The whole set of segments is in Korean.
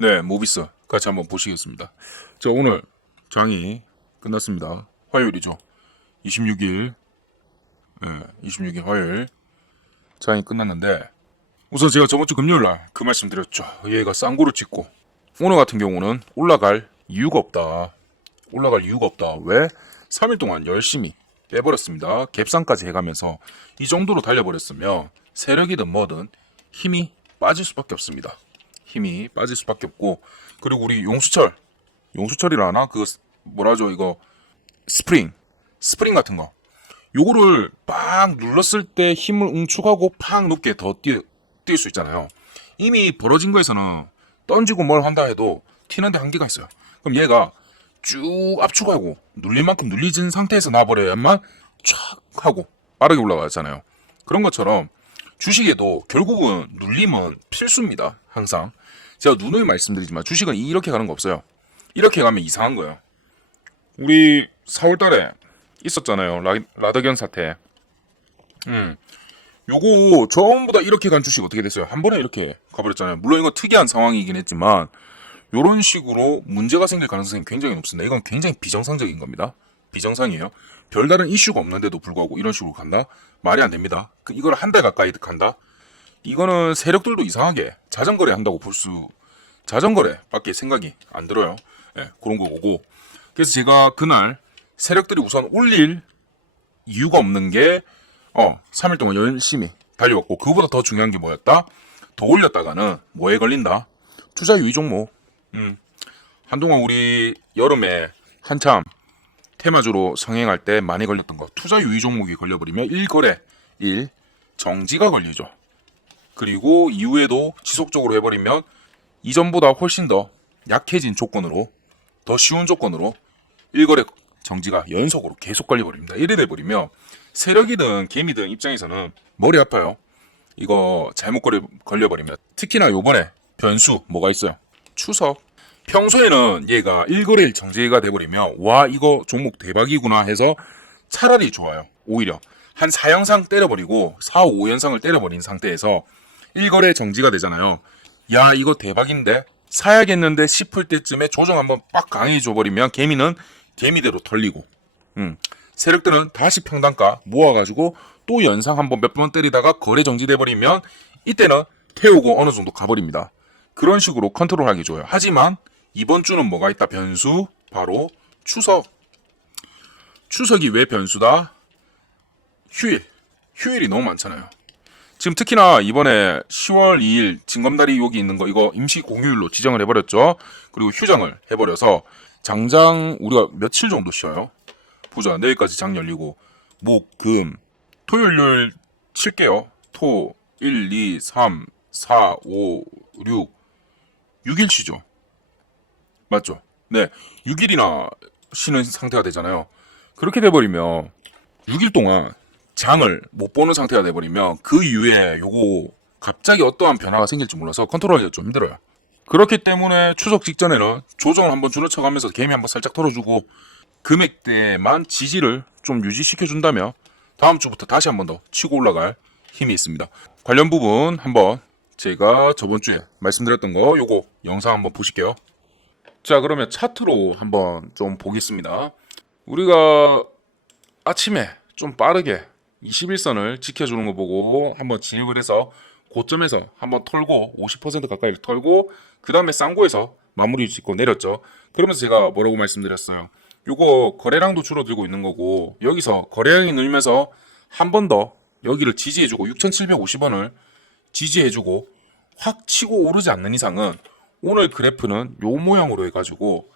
네, 모비스 같이 한번 보시겠습니다. 자, 오늘 장이 끝났습니다. 화요일이죠. 26일, 26일 화요일 장이 끝났는데, 우선 제가 저번 주 금요일 날 그 말씀 드렸죠. 얘가 쌍구를 찍고 오늘 같은 경우는 올라갈 이유가 없다. 올라갈 이유가 없다. 왜? 3일 동안 열심히 빼버렸습니다. 갭상까지 해가면서 이 정도로 달려버렸으면 세력이든 뭐든 힘이 빠질 수밖에 없습니다. 힘이 빠질 수밖에 없고, 그리고 우리 용수철이라 하나? 그 뭐라죠 이거 스프링 같은 거, 요거를 빡 눌렀을 때 힘을 응축하고 팍 높게 더 뛸 수 있잖아요. 이미 벌어진 거에서는 던지고 뭘 한다 해도 튀는데 한계가 있어요. 그럼 얘가 쭉 압축하고 눌릴 만큼 눌리진 상태에서 놔버려야만 촥 하고 빠르게 올라가잖아요. 그런 것처럼 주식에도 결국은 눌림은 필수입니다. 항상 제가 누누이 말씀드리지만 주식은 이렇게 가는 거 없어요. 이렇게 가면 이상한 거예요. 우리 4월달에 있었잖아요. 라더견 사태. 요거 전부 다 이렇게 간 주식 어떻게 됐어요? 한 번에 이렇게 가버렸잖아요. 물론 이건 특이한 상황이긴 했지만 요런 식으로 문제가 생길 가능성이 굉장히 높습니다. 이건 굉장히 비정상적인 겁니다. 비정상이에요. 별다른 이슈가 없는데도 불구하고 이런 식으로 간다? 말이 안 됩니다. 이걸 한 달 가까이 간다? 이거는 세력들도 이상하게 자전거래 한다고 자전거래밖에 생각이 안 들어요. 그런 거고. 그래서 제가 그날 세력들이 우선 올릴 이유가 없는 게 3일 동안 열심히 달려왔고, 그거보다 더 중요한 게 뭐였다? 더 올렸다가는 뭐에 걸린다? 투자 유의 종목. 한동안 우리 여름에 한참 테마주로 성행할 때 많이 걸렸던 거, 투자 유의 종목이 걸려버리면 1거래 1 정지가 걸리죠. 그리고 이후에도 지속적으로 해버리면 이전보다 훨씬 더 약해진 조건으로, 더 쉬운 조건으로 1거래 정지가 연속으로 계속 걸려버립니다. 이래 돼버리면 세력이든 개미든 입장에서는 머리 아파요. 이거 잘못 걸려버리면. 특히나 요번에 변수 뭐가 있어요? 추석. 평소에는 얘가 1거래일 정지가 돼버리면 와 이거 종목 대박이구나 해서 차라리 좋아요. 오히려 한 4연상 때려버리고 4, 5연상을 때려버린 상태에서 1거래 정지가 되잖아요. 야 이거 대박인데 사야겠는데 싶을 때쯤에 조정 한번 빡 강해져버리면 개미는 개미대로 털리고, 세력들은 다시 평단가 모아가지고 또 연상 한번 몇 번 때리다가 거래 정지돼버리면 이때는 태우고 어느 정도 가버립니다. 그런 식으로 컨트롤하기 좋아요. 하지만 이번 주는 뭐가 있다? 변수. 바로 추석. 추석이 왜 변수다? 휴일이 너무 많잖아요. 지금 특히나 이번에 10월 2일 징검다리 여기 있는 거 이거 임시 공휴일로 지정을 해버렸죠. 그리고 휴장을 해버려서 장장 우리가 며칠 정도 쉬어요. 보자. 내일까지 장 열리고 목, 금, 토요일 칠게요. 토, 1, 2, 3, 4, 5, 6 6일 쉬죠. 맞죠? 네, 6일이나 쉬는 상태가 되잖아요. 그렇게 돼버리면 6일 동안 장을 못 보는 상태가 돼버리면 그 이후에 요거 갑자기 어떠한 변화가 생길지 몰라서 컨트롤하기가 좀 힘들어요. 그렇기 때문에 추석 직전에는 조정을 한번 줄여쳐가면서 개미 한번 살짝 털어주고 금액대만 지지를 좀 유지시켜준다면 다음 주부터 다시 한번 더 치고 올라갈 힘이 있습니다. 관련 부분 한번 제가 저번 주에 말씀드렸던 거 요거 영상 한번 보실게요. 자, 그러면 차트로 한번 좀 보겠습니다. 우리가 아침에 좀 빠르게 21선을 지켜주는 거 보고 한번 진입을 해서 고점에서 한번 털고 50% 가까이 털고 그 다음에 쌍고에서 마무리 짓고 내렸죠. 그러면서 제가 뭐라고 말씀드렸어요? 요거 거래량도 줄어들고 있는 거고 여기서 거래량이 늘면서 한 번 더 여기를 지지해주고 6,750원을 지지해주고 확 치고 오르지 않는 이상은 오늘 그래프는 요 모양으로 해가지고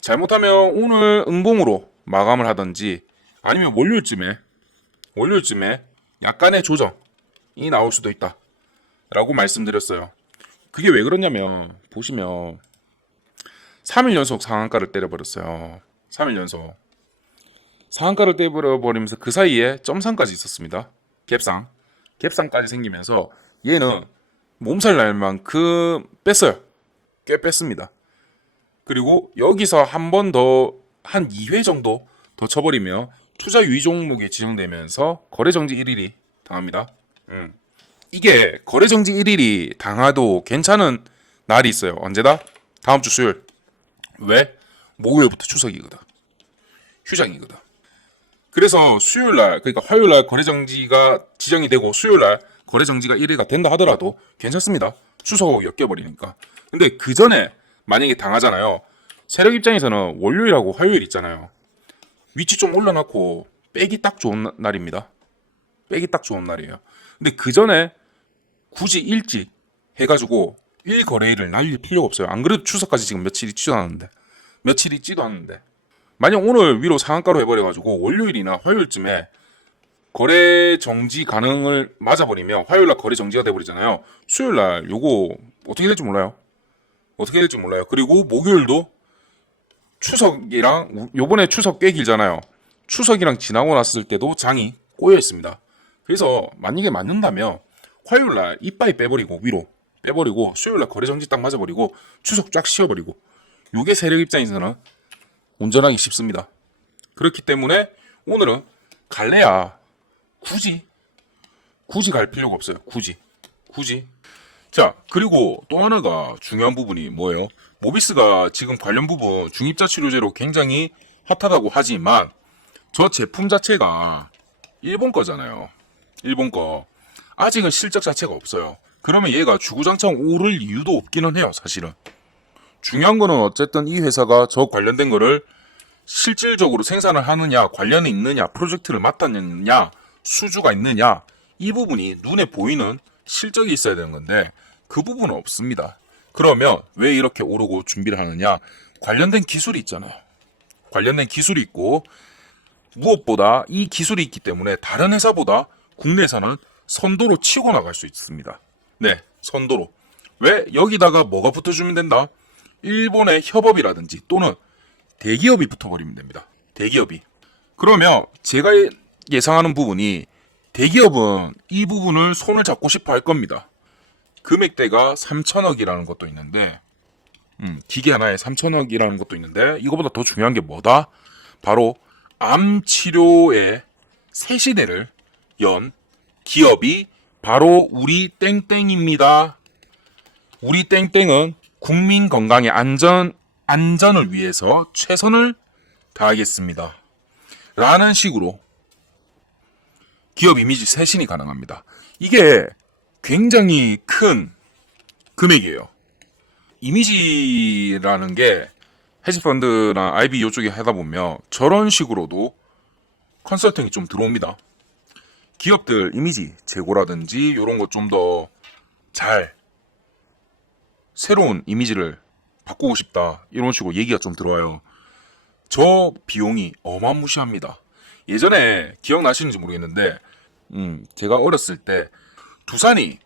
잘못하면 오늘 음봉으로 마감을 하든지 아니면 월요일쯤에 약간의 조정이 나올 수도 있다 라고 말씀드렸어요. 그게 왜 그러냐면 보시면 3일 연속 상한가를 때려버렸어요. 3일 연속 상한가를 때려버리면서 그 사이에 점상까지 있었습니다. 갭상까지 생기면서 얘는 몸살 날 만큼 뺐어요. 꽤 뺐습니다. 그리고 여기서 한 번 더 한 2회 정도 더 쳐버리며 투자 유의 종목에 지정되면서 거래정지 1일이 당합니다. 이게 거래정지 1일이 당하도 괜찮은 날이 있어요. 언제다? 다음 주 수요일. 왜? 목요일부터 추석이거든. 휴장이거든. 그래서 수요일날, 그러니까 화요일날 거래정지가 지정이 되고 수요일날 거래정지가 1위가 된다 하더라도 괜찮습니다. 추석 엮여버리니까. 근데 그 전에 만약에 당하잖아요. 세력 입장에서는 월요일하고 화요일 있잖아요. 위치 좀 올려놓고 빼기 딱 좋은 날입니다. 빼기 딱 좋은 날이에요. 근데 그 전에 굳이 일찍 해가지고 1거래일을 날릴 필요가 없어요. 안 그래도 추석까지 지금 며칠 있지도 않았는데. 며칠 있지도 않는데. 만약 오늘 위로 상한가로 해버려가지고 월요일이나 화요일쯤에 거래 정지 가능을 맞아버리면 화요일날 거래 정지가 돼버리잖아요. 수요일날 요거 어떻게 될지 몰라요. 어떻게 될지 몰라요. 그리고 목요일도 추석이랑 요번에 추석 꽤 길잖아요. 추석이랑 지나고 났을 때도 장이 꼬여 있습니다. 그래서 만약에 맞는다면 화요일날 이빠이 빼버리고 위로 빼버리고 수요일날 거래 정지 딱 맞아버리고 추석 쫙 쉬어버리고 요게 세력 입장에서는 운전하기 쉽습니다. 그렇기 때문에 오늘은 갈래야 굳이 갈 필요가 없어요. 굳이. 자, 그리고 또 하나가 중요한 부분이 뭐예요? 모비스가 지금 관련 부분 중입자 치료제로 굉장히 핫하다고 하지만 저 제품 자체가 일본 거잖아요. 일본 거. 아직은 실적 자체가 없어요. 그러면 얘가 주구장창 오를 이유도 없기는 해요, 사실은. 중요한 거는 어쨌든 이 회사가 저 관련된 거를 실질적으로 생산을 하느냐, 관련이 있느냐, 프로젝트를 맡았느냐, 수주가 있느냐, 이 부분이 눈에 보이는 실적이 있어야 되는 건데 그 부분은 없습니다. 그러면 왜 이렇게 오르고 준비를 하느냐? 관련된 기술이 있잖아요. 관련된 기술이 있고 무엇보다 이 기술이 있기 때문에 다른 회사보다 국내에서는 선도로 치고 나갈 수 있습니다. 네, 선도로. 왜? 여기다가 뭐가 붙어주면 된다? 일본의 협업이라든지 또는 대기업이 붙어버리면 됩니다. 대기업이. 그러면 제가 예상하는 부분이 대기업은 이 부분을 손을 잡고 싶어 할 겁니다. 금액대가 3천억이라는 것도 있는데 기계 하나에 3천억이라는 것도 있는데 이거보다 더 중요한 게 뭐다? 바로 암 치료의 새 시대를 연 기업이 바로 우리 땡땡입니다. 우리 땡땡은 국민 건강의 안전을 위해서 최선을 다하겠습니다. 라는 식으로 기업 이미지 쇄신이 가능합니다. 이게 굉장히 큰 금액이에요. 이미지라는 게 헤지펀드나 IB 이쪽에 하다 보면 저런 식으로도 컨설팅이 좀 들어옵니다. 기업들 이미지 재고라든지 이런 것 좀 더 잘 새로운 이미지를 바꾸고 싶다 이런 식으로 얘기가 좀 들어와요. 저 비용이 어마무시합니다. 예전에 기억나시는지 모르겠는데 제가 어렸을 때 두산이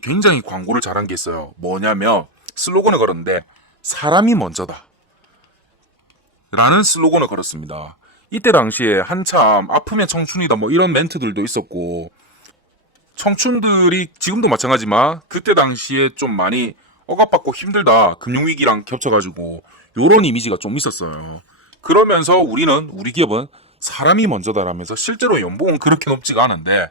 굉장히 광고를 잘한 게 있어요. 뭐냐면 슬로건을 걸었는데 사람이 먼저다 라는 슬로건을 걸었습니다. 이때 당시에 한참 아프면 청춘이다 뭐 이런 멘트들도 있었고 청춘들이 지금도 마찬가지지만 그때 당시에 좀 많이 억압받고 힘들다 금융위기랑 겹쳐가지고 요런 이미지가 좀 있었어요. 그러면서 우리 기업은 사람이 먼저다라면서 실제로 연봉은 그렇게 높지가 않은데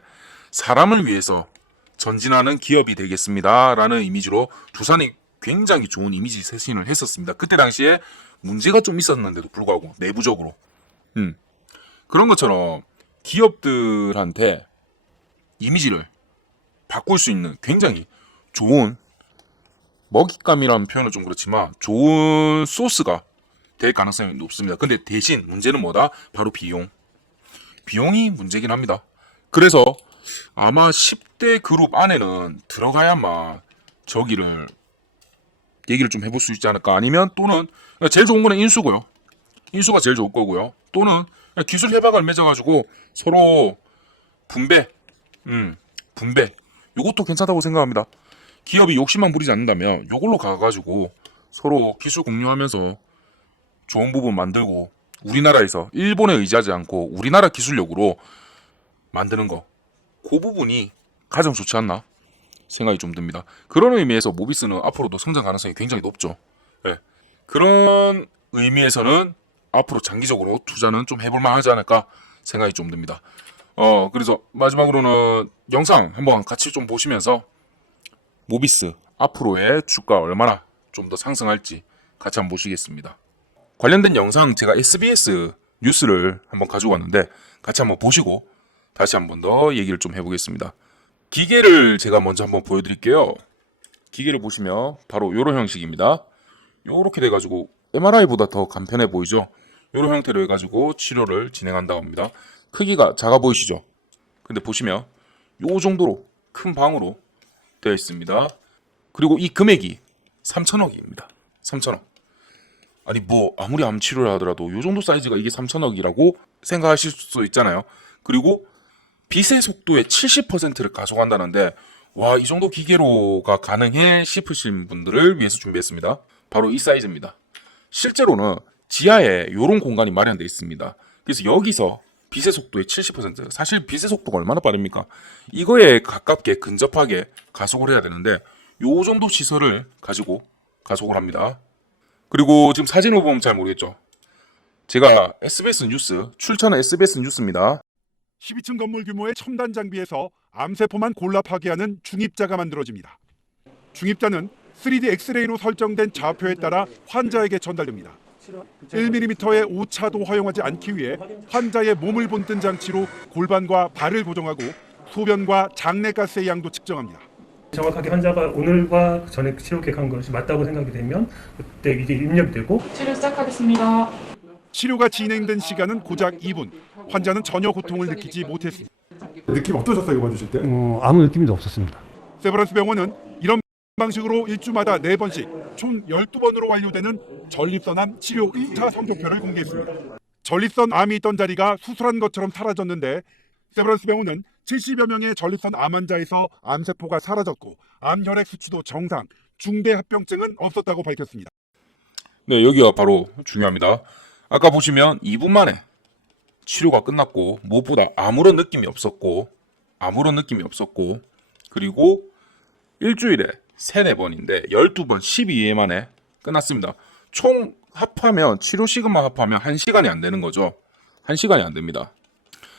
사람을 위해서 전진하는 기업이 되겠습니다 라는 이미지로 두산이 굉장히 좋은 이미지 쇄신을 했었습니다. 그때 당시에 문제가 좀 있었는데도 불구하고 내부적으로 그런 것처럼 기업들한테 이미지를 바꿀 수 있는 굉장히 좋은 먹잇감이라는 표현은 좀 그렇지만 좋은 소스가 될 가능성이 높습니다. 근데 대신 문제는 뭐다? 바로 비용이 문제긴 합니다. 그래서 아마 10대 그룹 안에는 들어가야만 저기를 얘기를 좀 해볼 수 있지 않을까. 아니면 또는 제일 좋은 거는 인수고요. 인수가 제일 좋을 거고요. 또는 기술 협약을 맺어가지고 서로 분배. 이것도 괜찮다고 생각합니다. 기업이 욕심만 부리지 않는다면 이걸로 가가지고 서로 기술 공유하면서 좋은 부분 만들고 우리나라에서 일본에 의지하지 않고 우리나라 기술력으로 만드는 거. 그 부분이 가장 좋지 않나 생각이 좀 듭니다. 그런 의미에서 모비스는 앞으로도 성장 가능성이 굉장히 높죠. 네. 그런 의미에서는 앞으로 장기적으로 투자는 좀 해볼만 하지 않을까 생각이 좀 듭니다. 그래서 마지막으로는 영상 한번 같이 좀 보시면서 모비스 앞으로의 주가 얼마나 좀 더 상승할지 같이 한번 보시겠습니다. 관련된 영상 제가 SBS 뉴스를 한번 가지고 왔는데 같이 한번 보시고 다시 한번 더 얘기를 좀 해보겠습니다. 기계를 제가 먼저 한번 보여드릴게요. 기계를 보시면 바로 이런 형식입니다. 이렇게 돼가지고 MRI보다 더 간편해 보이죠? 이런 형태로 해가지고 치료를 진행한다고 합니다. 크기가 작아 보이시죠? 근데 보시면 이 정도로 큰 방으로 되어 있습니다. 그리고 이 금액이 3,000억입니다. 3,000억. 아니 뭐 아무리 암 치료를 하더라도 이 정도 사이즈가 이게 3,000억이라고 생각하실 수 있잖아요. 그리고 빛의 속도의 70%를 가속한다는데 와, 이 정도 기계로가 가능해 싶으신 분들을 위해서 준비했습니다. 바로 이 사이즈입니다. 실제로는 지하에 이런 공간이 마련되어 있습니다. 그래서 여기서 빛의 속도의 70%, 사실 빛의 속도가 얼마나 빠릅니까? 이거에 가깝게 근접하게 가속을 해야 되는데 요 정도 시설을 가지고 가속을 합니다. 그리고 지금 사진을 보면 잘 모르겠죠? 제가 SBS 뉴스, 출처는 SBS 뉴스입니다. 12층 건물 규모의 첨단 장비에서 암세포만 골라 파괴하는 중입자가 만들어집니다. 중입자는 3D 엑스레이로 설정된 좌표에 따라 환자에게 전달됩니다. 1mm의 오차도 허용하지 않기 위해 환자의 몸을 본뜬 장치로 골반과 발을 고정하고 소변과 장내가스의 양도 측정합니다. 정확하게 환자가 오늘과 전에 치료 계획한 것이 맞다고 생각이 되면 그때 이게 입력이 되고 치료 시작하겠습니다. 치료가 진행된 시간은 고작 2분. 환자는 전혀 고통을 느끼지 못했습니다. 느낌 어떠셨어요, 이거 봐주실 때? 아무 느낌도 없었습니다. 세브란스 병원은 이런 방식으로 일주마다 4번씩 총 12번으로 완료되는 전립선암 치료 1차 성적표를 공개했습니다. 전립선 암이 있던 자리가 수술한 것처럼 사라졌는데 세브란스 병원은 70여 명의 전립선 암 환자에서 암세포가 사라졌고 암혈액 수치도 정상, 중대 합병증은 없었다고 밝혔습니다. 네, 여기가 바로 중요합니다. 아까 보시면 2분 만에 치료가 끝났고 무엇보다 아무런 느낌이 없었고 그리고 일주일에 3-4번인데 12번 12회 만에 끝났습니다. 총 합하면 치료 시간만 합하면 1시간이 안 되는 거죠. 1시간이 안 됩니다.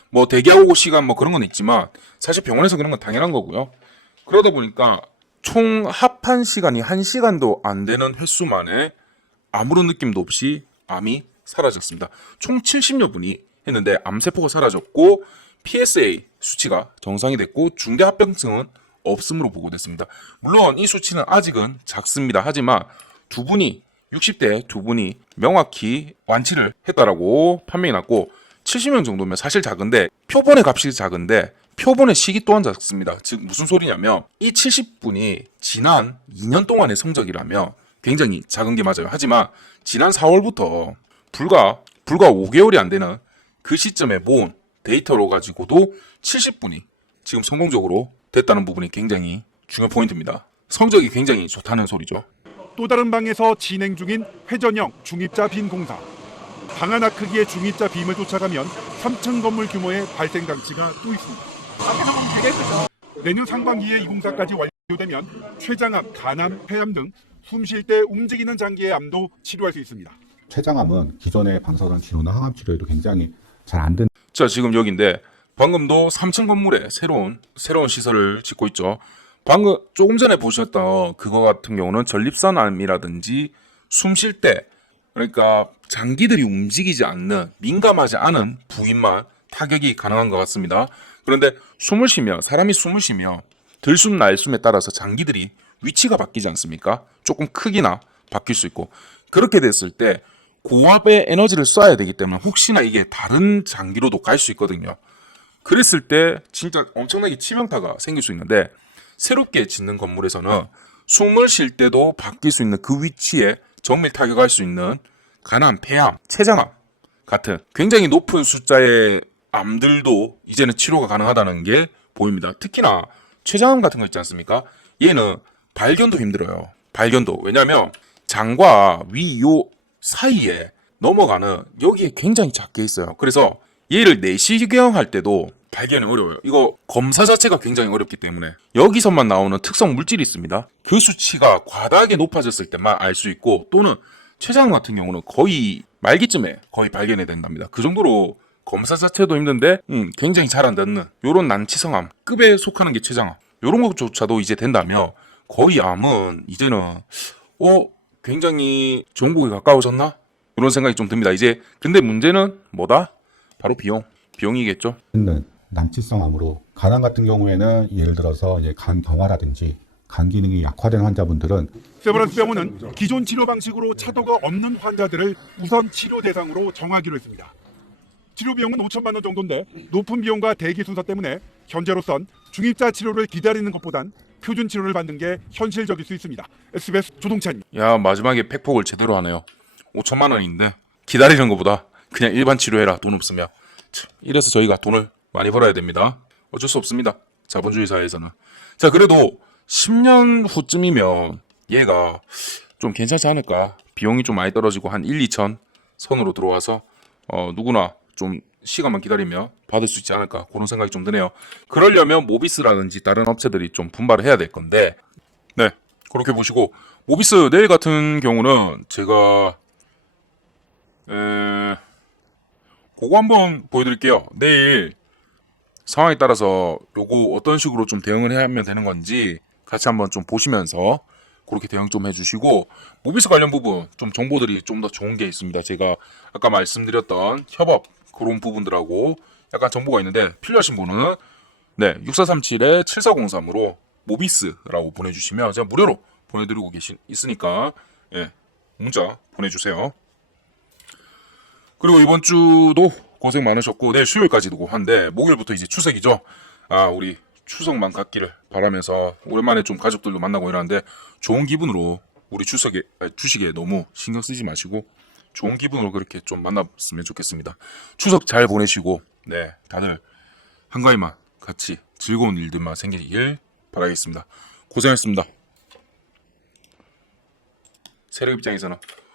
뭐 대기하고 시간 뭐 그런 건 있지만 사실 병원에서 그런 건 당연한 거고요. 그러다 보니까 총 합한 시간이 1시간도 안 되는 횟수 만에 아무런 느낌도 없이 암이 사라졌습니다. 총 70여 분이 했는데 암세포가 사라졌고 PSA 수치가 정상이 됐고 중대합병증은 없음으로 보고됐습니다. 물론 이 수치는 아직은 작습니다. 하지만 60대 두 분이 명확히 완치를 했다라고 판명이 났고 70명 정도면 사실 작은데 표본의 값이 작은데 표본의 시기 또한 작습니다. 즉 무슨 소리냐면 이 70분이 지난 2년 동안의 성적이라면 굉장히 작은 게 맞아요. 하지만 지난 4월부터 불과 5개월이 안 되는 그 시점에 모은 데이터로 가지고도 70분이 지금 성공적으로 됐다는 부분이 굉장히 중요한 포인트입니다. 성적이 굉장히 좋다는 소리죠. 또 다른 방에서 진행 중인 회전형 중입자 빈 공사. 방 하나 크기의 중입자 빔을 쫓아가면 3층 건물 규모의 발생 장치가 또 있습니다. 내년 상반기에 이 공사까지 완료되면 췌장암, 간암, 폐암 등 숨 쉴 때 움직이는 장기의 암도 치료할 수 있습니다. 췌장암은 기존의 방사선 치료나 항암 치료에도 굉장히 잘 안 되는. 자, 지금 여기인데 방금도 3층 건물에 새로운 시설을 짓고 있죠. 방금 조금 전에 보셨던 그거 같은 경우는 전립선암이라든지 숨 쉴 때 그러니까 장기들이 움직이지 않는 민감하지 않은 부위만 타격이 가능한 것 같습니다. 그런데 사람이 숨을 쉬면 들숨 날숨에 따라서 장기들이 위치가 바뀌지 않습니까? 조금 크기나 바뀔 수 있고 그렇게 됐을 때 고압의 에너지를 쏴야 되기 때문에 혹시나 이게 다른 장기로도 갈 수 있거든요. 그랬을 때 진짜 엄청나게 치명타가 생길 수 있는데 새롭게 짓는 건물에서는 숨을 쉴 때도 바뀔 수 있는 그 위치에 정밀 타격할 수 있는 간암, 폐암, 췌장암 같은 굉장히 높은 숫자의 암들도 이제는 치료가 가능하다는 게 보입니다. 특히나 췌장암 같은 거 있지 않습니까? 얘는 발견도 힘들어요. 왜냐하면 장과 위 요 사이에 넘어가는 여기에 굉장히 작게 있어요. 그래서 얘를 내시경 할 때도 발견이 어려워요. 이거 검사 자체가 굉장히 어렵기 때문에 여기서만 나오는 특성 물질이 있습니다. 그 수치가 과다하게 높아졌을 때만 알 수 있고 또는 췌장암 같은 경우는 거의 말기쯤에 거의 발견이 된답니다. 그 정도로 검사 자체도 힘든데 굉장히 잘 안 닿는 이런 난치성암 급에 속하는 게 췌장암 이런 것조차도 이제 된다며 거의 암은 이제는 굉장히 좋은 곳에 가까워졌나? 이런 생각이 좀 듭니다. 이제 근데 문제는 뭐다? 바로 비용이겠죠. 있는 난치성 암으로 간암 같은 경우에는 예를 들어서 이제 간 경화라든지 간 기능이 약화된 환자분들은 세브란스 병원은 기존 치료 방식으로 차도가 없는 환자들을 우선 치료 대상으로 정하기로 했습니다. 치료 비용은 5천만 원 정도인데 높은 비용과 대기 순서 때문에 현재로선 중입자 치료를 기다리는 것보단 표준 치료를 받는 게 현실적일 수 있습니다. SBS 조동찬입니다. 야, 마지막에 팩폭을 제대로 하네요. 5천만 원인데 기다리는 것보다 그냥 일반 치료해라, 돈 없으면. 참, 이래서 저희가 돈을 많이 벌어야 됩니다. 어쩔 수 없습니다. 자본주의 사회에서는. 자, 그래도 10년 후쯤이면 얘가 좀 괜찮지 않을까? 비용이 좀 많이 떨어지고 한 1, 2천 선으로 들어와서 누구나 좀 시간만 기다리면 받을 수 있지 않을까? 그런 생각이 좀 드네요. 그러려면 모비스라든지 다른 업체들이 좀 분발을 해야 될 건데, 네, 그렇게 보시고 모비스 내일 같은 경우는 제가 그거 한번 보여드릴게요. 내일 상황에 따라서 요거 어떤 식으로 좀 대응을 해야 하면 되는 건지 같이 한번 좀 보시면서 그렇게 대응 좀 해주시고, 모비스 관련 부분 좀 정보들이 좀 더 좋은 게 있습니다. 제가 아까 말씀드렸던 협업 그런 부분들하고 약간 정보가 있는데, 필요하신 분은 네 6437-7403으로 모비스라고 보내주시면 제가 무료로 보내드리고 있으니까 예, 문자 보내주세요. 그리고 이번 주도 고생 많으셨고 내일 수요일까지도 한데 목요일부터 이제 추석이죠. 우리 추석만 갖기를 바라면서 오랜만에 좀 가족들도 만나고 이러는데 좋은 기분으로 우리 주식에 너무 신경 쓰지 마시고 좋은 기분으로 그렇게 좀 만났으면 좋겠습니다. 추석 잘 보내시고 네 다들 한가위만 같이 즐거운 일들만 생기길 바라겠습니다. 고생하셨습니다. 세력 입장에서는